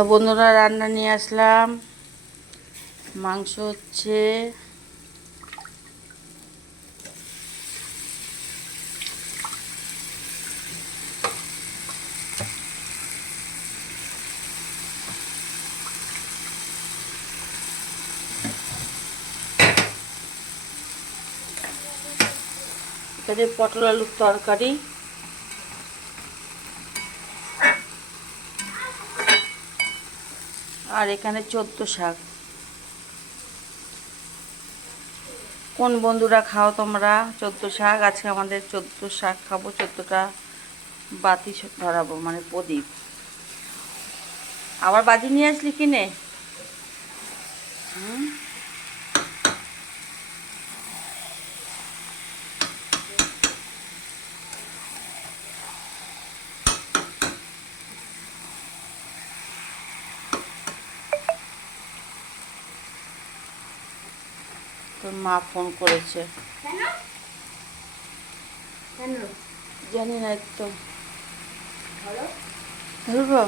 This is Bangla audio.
তো বন্ধুরা, রান্না নিয়ে আসলাম। মাংস হচ্ছে, এখানে পটল আলুর তরকারি, আর এখানে 14 শাক। কোন বন্ধুরা খাও তোমরা 14 শাক? আজকে আমাদের 14 শাক খাবো। 14টা বাতি ধরাবো, মানে প্রদীপ। আবার বাজি নিয়ে আসলি কিনে? তোর মা ফোন করেছে। জানি না, তো ধরবো।